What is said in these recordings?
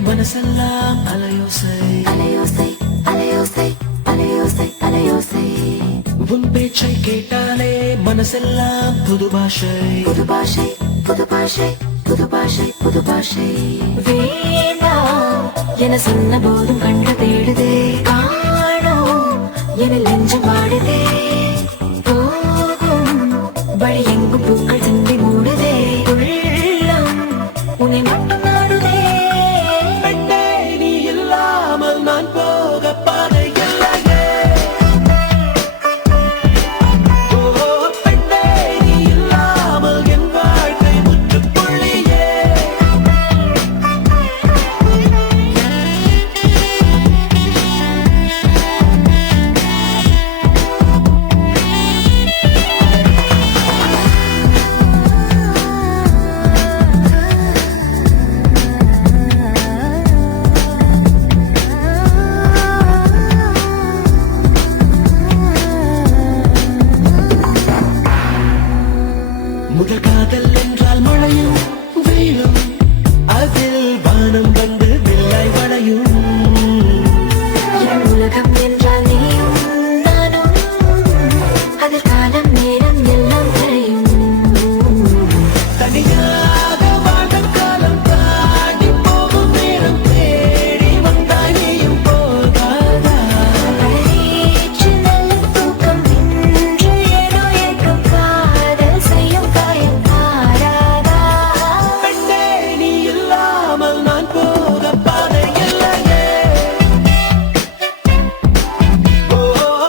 மனசெல்லாம் அலையோசை அலையோசை அலையோசை அலையோசை அலையோசை உன் பேச்சை கேட்டாலே மனசெல்லாம் புது பாஷை புது பாஷை புது பாஷை புது பாஷை புது பாஷை வேண்டாம் என சொன்ன போதும் கண்டு தேடுதே காணோம் என நெஞ்சம் வாடுதே போகும் வழி எங்கும் பூக்கள் சிந்தி மூடுதே உள்ளம் உன்னை மட்டும் நாடுதே பெண்ணே நீ இல்லாமல் நான் போக பாதை இல்லையே ஓ பெண்ணே நீ இல்லாமல் என் வாழ்க்கை முற்றுப்புள்ளியே முதல் காதல் என்றால் மழையும் வெயிலும் அதில் வானம் வந்து வில்லாய் வளையும் என் உலகம் என்றால் நீயும் நானும் அதில் காலம் நேரம் எல்லாம் கரையும் தனியாக வாழும் காலம் தாண்டி போகும் நேரம் தேடி வந்தாய் நீயும் போகாதா நேற்று நல்ல தூக்கம் இன்று ஏனோ ஏக்கம் காதல் செய்யும் காயம் மாறாதா பெண்ணே நீ இல்லாமல் நான் போக பாதை இல்லையே ஓ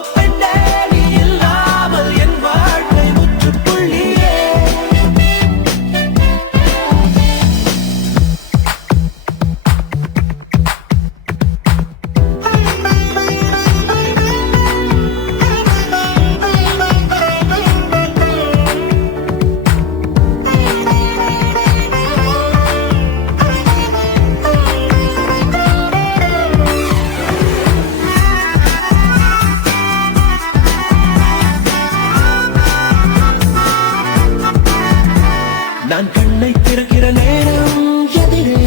பெண்ணே நீ இல்லாமல் என் வாழ்க்கை முற்றுப்புள்ளியே நான் கண்ணை திறக்கிற நேரம் எதிரே